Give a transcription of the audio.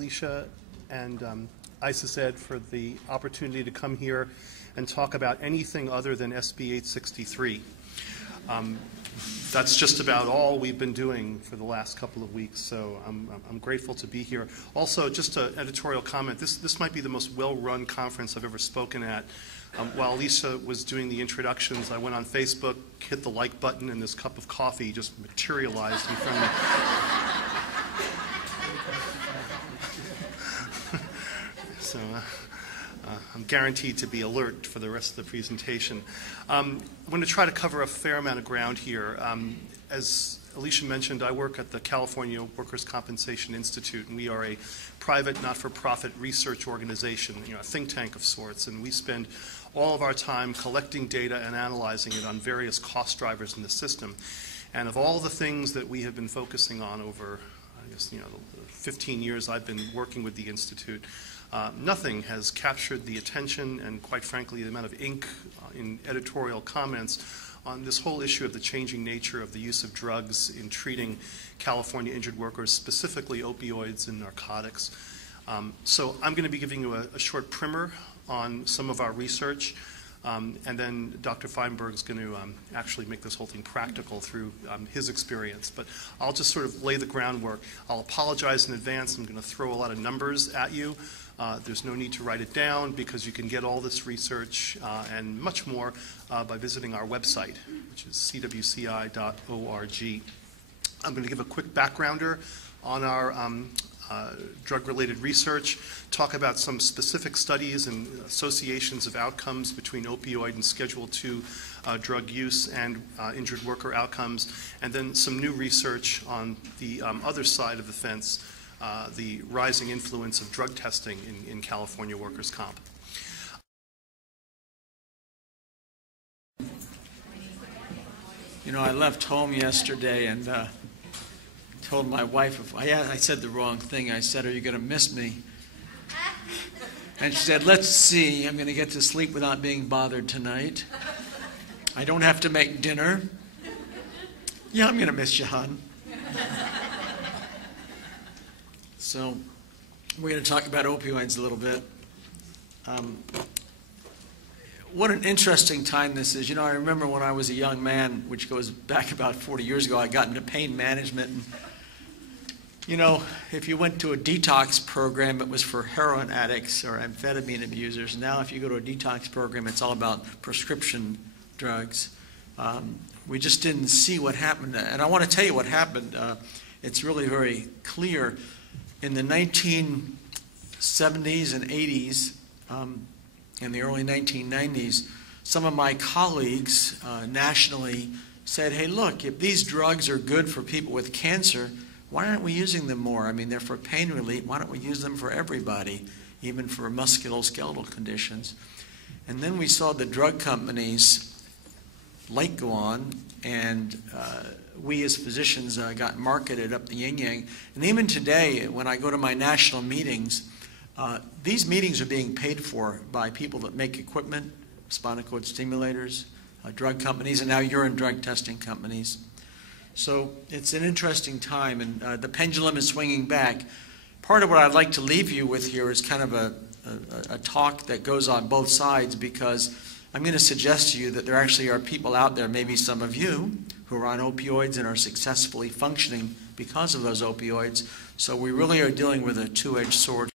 Alicia and ISISED for the opportunity to come here and talk about anything other than SB 863. That's just about all we've been doing for the last couple of weeks, so I'm grateful to be here. Also, just an editorial comment, this might be the most well-run conference I've ever spoken at. While Lisa was doing the introductions, I went on Facebook, hit the like button, and this cup of coffee just materialized in front of me. So I'm guaranteed to be alert for the rest of the presentation. I'm going to try to cover a fair amount of ground here. As Alicia mentioned, I work at the California Workers' Compensation Institute, and we are a private, not-for-profit research organization, a think tank of sorts, and we spend all of our time collecting data and analyzing it on various cost drivers in the system. And of all the things that we have been focusing on over, I guess, the 15 years I've been working with the Institute, nothing has captured the attention and, quite frankly, the amount of ink in editorial comments on this whole issue of the changing nature of the use of drugs in treating California injured workers, specifically opioids and narcotics. So I'm going to be giving you a short primer on some of our research, and then Dr. Feinberg's going to actually make this whole thing practical through his experience. But I'll just sort of lay the groundwork. I'll apologize in advance. I'm going to throw a lot of numbers at you. There's no need to write it down because you can get all this research and much more by visiting our website, which is cwci.org. I'm going to give a quick backgrounder on our drug-related research, talk about some specific studies and associations of outcomes between opioid and Schedule II drug use and injured worker outcomes, and then some new research on the other side of the fence, the rising influence of drug testing in California workers' comp. I left home yesterday and told my wife, I said the wrong thing. I said, "Are you going to miss me?" And she said, "Let's see. I'm going to get to sleep without being bothered tonight. I don't have to make dinner." "Yeah, I'm going to miss you, hon." So we're going to talk about opioids a little bit. What an interesting time this is. I remember when I was a young man, which goes back about 40 years ago, I got into pain management. And, if you went to a detox program, it was for heroin addicts or amphetamine abusers. Now if you go to a detox program, it's all about prescription drugs. We just didn't see what happened. And I want to tell you what happened. It's really very clear. In the 1970s and 80s, in the early 1990s, some of my colleagues nationally said, "Hey, look, if these drugs are good for people with cancer, why aren't we using them more? I mean, they're for pain relief. Why don't we use them for everybody, even for musculoskeletal conditions?" And then we saw the drug companies' light go on, and we as physicians got marketed up the yin-yang. And even today, when I go to my national meetings, these meetings are being paid for by people that make equipment, spinal cord stimulators, drug companies, and now urine drug testing companies. So it's an interesting time, and the pendulum is swinging back. Part of what I'd like to leave you with here is kind of a talk that goes on both sides, because I'm going to suggest to you that there actually are people out there, maybe some of you, who are on opioids and are successfully functioning because of those opioids. So we really are dealing with a two-edged sword